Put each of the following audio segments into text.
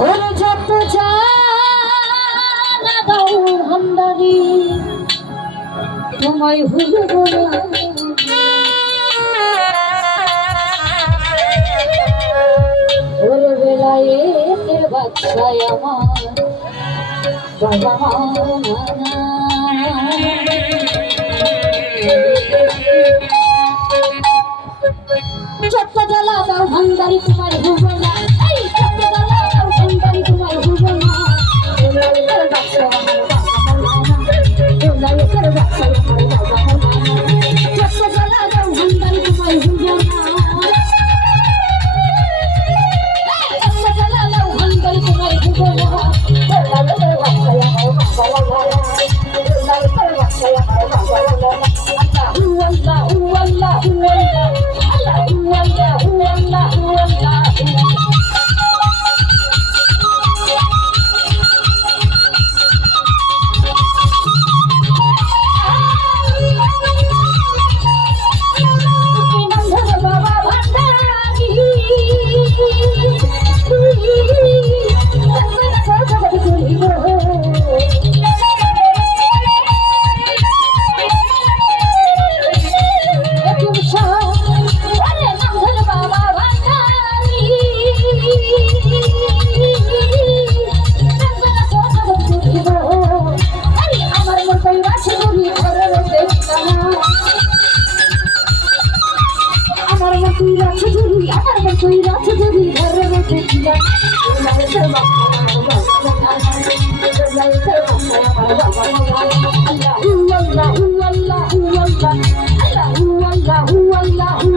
ওরে যত জানা দাও ভান্ডারি তোমায় ভুলব না ওরে বেলায়েতের বাদশায় আমার বাবা মাওলানা যত জ্বালা দাও ভান্ডারি তোমায় ভুলব না যত জ্বালা দাও ভান্ডারি তোমায় ভুলব না বেলায়েতের বাদশায় আমার বাবা মাওলানা বেলায়েতের বাদশায় আমার বাবা মাওলানা যত জ্বালা দাও ভান্ডারি তোমায় ভুলব না যত জ্বালা দাও ভান্ডারি তোমায় ভুলব না বেলায়েতের বাদশায় আমার বাবা মাওলানা বেলায়েতের বাদশায় আমার বাবা মাওলানা আল্লাহু আল্লাহু আল্লাহু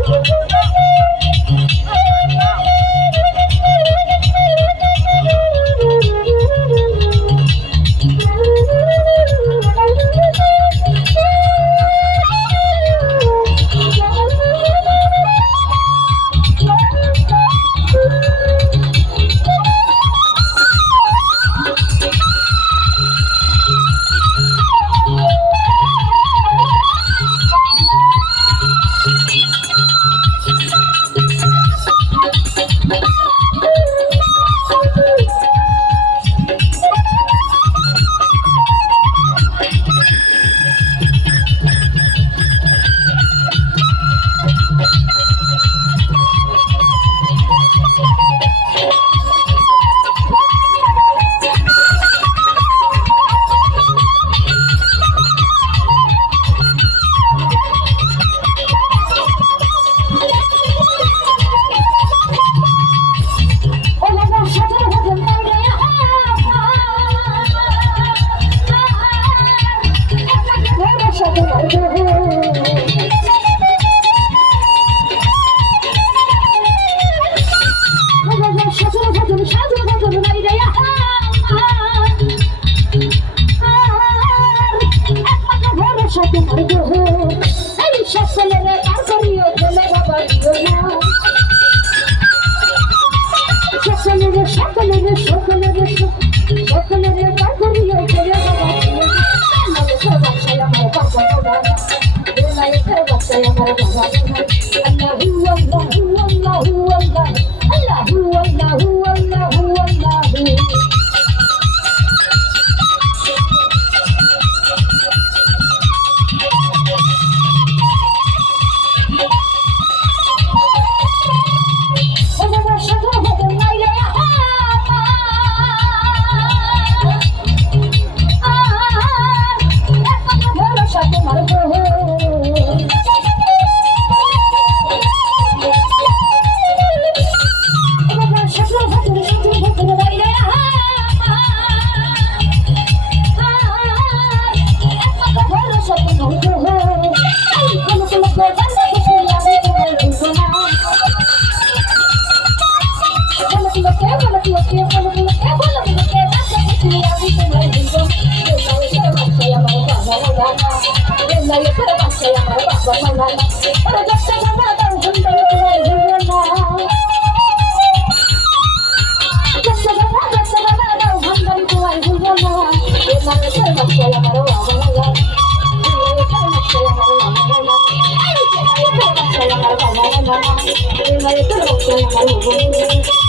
Thank you. সকলের পাগড়িও করে বাবা বেলায়েতের বাদশাহ আমার বাবা মাওলানা বেলায়েতের বাদশাহ আমার বাবা মাওলানা আল্লাহু আল্লাহু আল্লাহু আল্লাহ আল্লাহু আল্লাহু আল্লাহু আল্লাহু বেলায়েতের বাদশাহ আমার বাবা মাওলানা ওরে দেখতে বাবা দাও সুন্দর তোমার ভুবনা দেখতে বাবা দাও সুন্দর তোমার ভুবনা বেলায়েতের বাদশাহ আমার বাবা মাওলানা বেলায়েতের বাদশাহ আমার বাবা মাওলানা বেলায়েতের বাদশাহ আমার বাবা মাওলানা বেলায়েতের বাদশাহ আমার বাবা মাওলানা